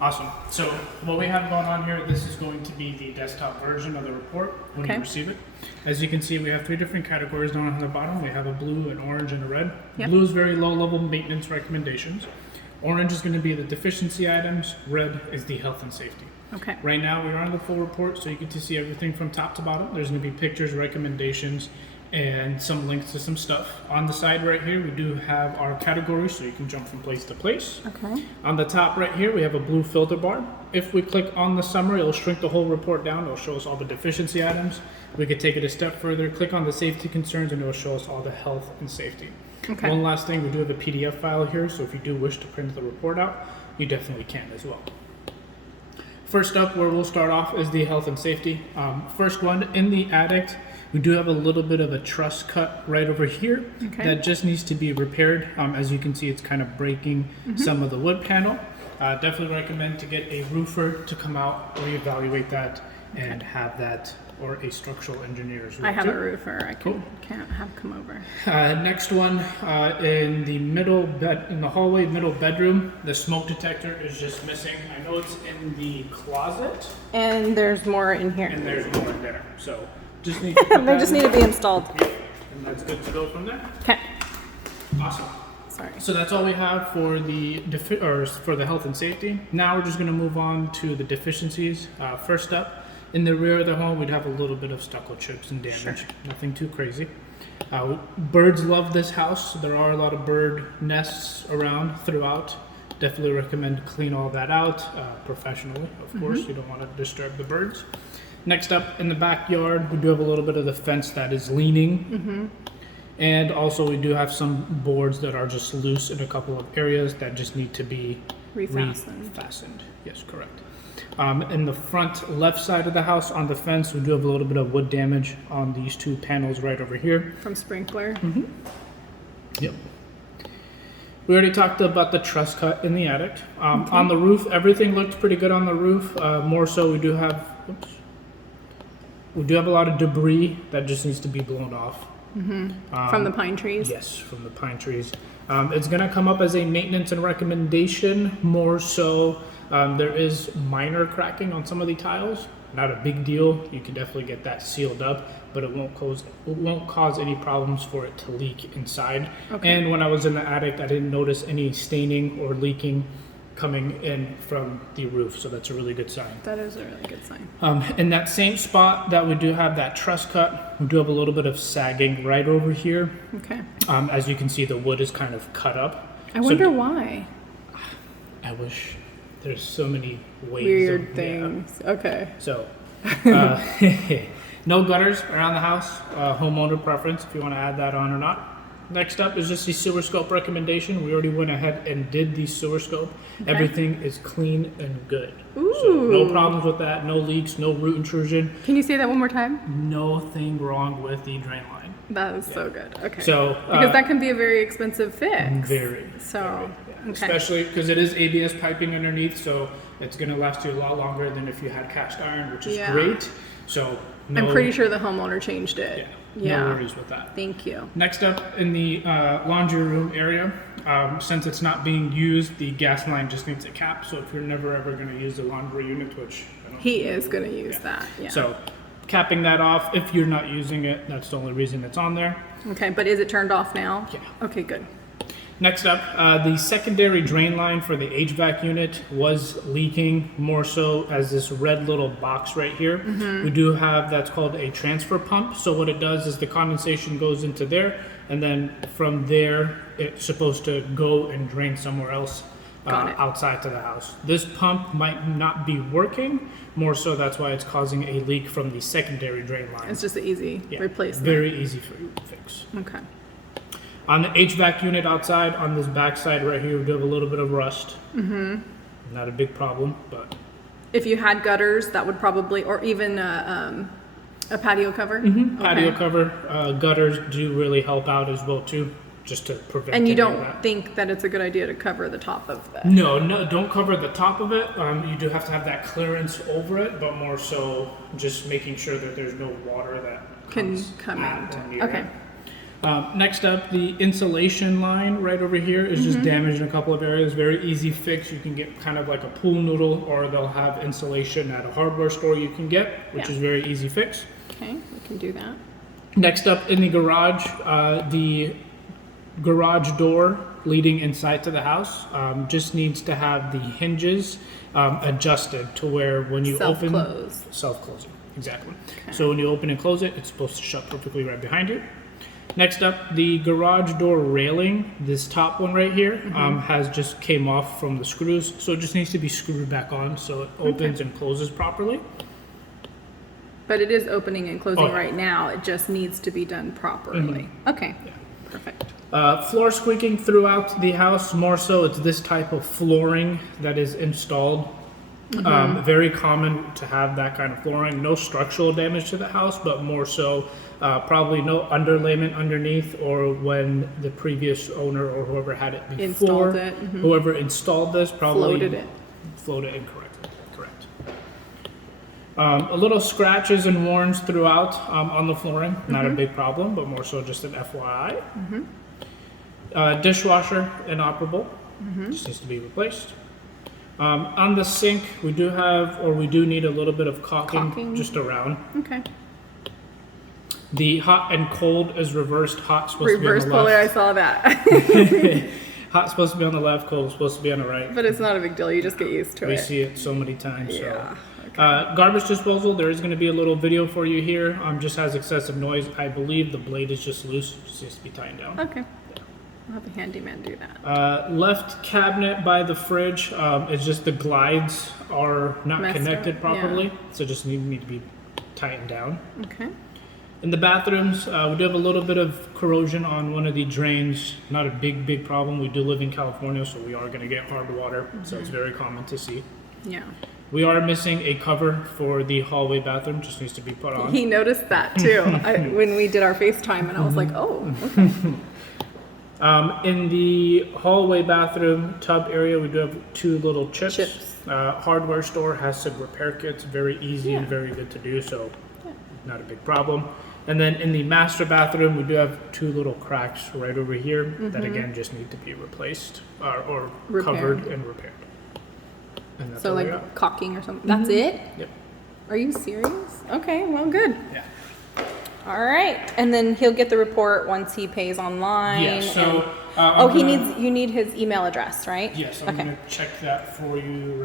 Awesome. So what we have going on here, this is going to be the desktop version of the report when you receive it. As you can see, we have 3 different categories down on the bottom. We have a blue, an orange, and a red. Yep. Blue is very low-level maintenance recommendations. Orange is going to be the deficiency items. Red is the health and safety. Okay. Right now, we're on the full report, so you get to see everything from top to bottom. There's going to be pictures, recommendations, and some links to some stuff. On the side right here, we do have our categories, so you can jump from place to place. Okay. On the top right here, we have a blue filter bar. If we click on the summary, it'll shrink the whole report down. It'll show us all the deficiency items. We could take it a step further, click on the safety concerns, and it'll show us all the health and safety. Okay. One last thing, we do have a PDF file here, so if you do wish to print the report out, you definitely can as well. First up, where we'll start off is the health and safety. First one, in the attic, we do have a little bit of a truss cut right over here that just needs to be repaired. As you can see, it's kind of breaking some of the wood panel. Definitely recommend to get a roofer to come out, reevaluate that, and have that, or a structural engineer's roofer. I have a roofer. I can't have come over. Next one, in the middle in the hallway, middle bedroom, the smoke detector is just missing. I know it's in the closet, And there's more in here. and there's more in there. So just need to put They that just in. need to be installed. And that's good to go from there. Okay. Awesome. Sorry. So that's all we have for the for the health and safety. Now we're just going to move on to the deficiencies. First up, in the rear of the home, we'd have a little bit of stucco chips and damage. Nothing too crazy. Birds love this house. There are a lot of bird nests around throughout. Definitely recommend to clean all that out professionally. Of course, you don't want to disturb the birds. Next up, in the backyard, we do have a little bit of the fence that is leaning. And also we do have some boards that are just loose in a couple of areas that just need to be refastened. Yes, correct. In the front left side of the house on the fence, we do have a little bit of wood damage on these 2 panels right over here. From sprinkler. Yep. We already talked about the truss cut in the attic. On the roof, everything looked pretty good on the roof. More so, we do have a lot of debris that just needs to be blown off. From the pine trees. Yes, from the pine trees. It's going to come up as a maintenance and recommendation. More so, there is minor cracking on some of the tiles. Not a big deal. You can definitely get that sealed up, but it won't cause any problems for it to leak inside. And when I was in the attic, I didn't notice any staining or leaking coming in from the roof, so that's a really good sign. That is a really good sign. In that same spot that we do have that truss cut, we do have a little bit of sagging right over here. Okay. As you can see, the wood is kind of cut up. I wonder why. I wish there's so many ways. Weird things. Okay. So, no gutters around the house. Homeowner preference, if you want to add that on or not. Next up is just the sewer scope recommendation. We already went ahead and did the sewer scope. Everything is clean and good. Ooh. So no problems with that. No leaks, no root intrusion. Can you say that one more time? Nothing wrong with the drain line. That is so good. Okay. So because that can be a very expensive fix. Very. So, Okay. Especially because it is ABS piping underneath, so it's going to last you a lot longer than if you had cast iron, which is great. So I'm pretty sure the homeowner changed it. No worries with that. Thank you. Next up, in the laundry room area, since it's not being used, the gas line just needs a cap. So if you're never ever going to use the laundry unit, which he is going to use that. Yeah. So capping that off, if you're not using it, that's the only reason it's on there. Okay, but is it turned off now? Yeah. Okay, good. Next up, the secondary drain line for the HVAC unit was leaking, more so as this red little box right here. We do have, that's called a transfer pump. So what it does is the condensation goes into there, and then from there, it's supposed to go and drain somewhere else outside to the house. This pump might not be working, more so that's why it's causing a leak from the secondary drain line. It's just an easy replacement. Very easy for you to fix. Okay. On the HVAC unit outside, on this back side right here, we do have a little bit of rust. Not a big problem, but... If you had gutters, that would probably, or even a patio cover? Patio cover, gutters do really help out as well too, just to prevent. And you don't think that it's a good idea to cover the top of that? No, don't cover the top of it. You do have to have that clearance over it, but more so just making sure that there's no water that Can come in. Okay. Next up, the insulation line right over here is just damaged in a couple of areas. Very easy fix. You can get kind of like a pool noodle, or they'll have insulation at a hardware store you can get, which Yeah. is very easy fix. Okay, we can do that. Next up in the garage door leading inside to the house just needs to have the hinges adjusted to where when you open, Self-close. self-closing, exactly. Okay. So when you open and close it, it's supposed to shut perfectly right behind you. Next up, the garage door railing, this top one right here, has just came off from the screws, so it just needs to be screwed back on so it opens and closes properly. But it is opening and closing Oh, yeah. right now. It just needs to be done properly. Okay, perfect. Floor squeaking throughout the house, more so it's this type of flooring that is installed. Very common to have that kind of flooring. No structural damage to the house, but more so probably no underlayment underneath, or when the previous owner or whoever had it before, Installed it, whoever installed this probably Floated it. incorrectly. Correct. A little scratches and warns throughout on the flooring. Not a big problem, but more so just an FYI. Dishwasher inoperable. Just needs to be replaced. On the sink, we do need a little bit of caulking. Just around. Okay. The hot and cold is reversed. Hot supposed Reverse to be on the polar, I left. saw that. Hot supposed to be on the left, cold supposed to be on the right. But it's not a big deal. You just get used to We it. see it so many times. Yeah. So. Garbage disposal, there is going to be a little video for you here. Just has excessive noise. I believe the blade is just loose. Just needs to be tightened down. Okay. I'll have a handyman do that. Left cabinet by the fridge, it's just the glides are not Messed connected up, properly, yeah. so just need to be tightened down. Okay. In the bathrooms, we do have a little bit of corrosion on one of the drains. Not a big problem. We do live in California, so we are going to get hard water, so it's very common to see. Yeah. We are missing a cover for the hallway bathroom, just needs to be put on. He noticed that too when we did our FaceTime, and I was like, oh, okay. In the hallway bathroom tub area, we do have 2 little chips. Hardware store has some repair kits, very easy and very good to do, so not a big problem. And then in the master bathroom, we do have 2 little cracks right over here that again just need to be replaced or covered and repaired. And that's So all we like got. caulking or something. That's it? Yep. Are you serious? Okay, well, good. Yeah. All right, and then he'll get the report once he pays online. Yeah. So. you need his email address, right? Yes, I'm Okay. gonna check that for you.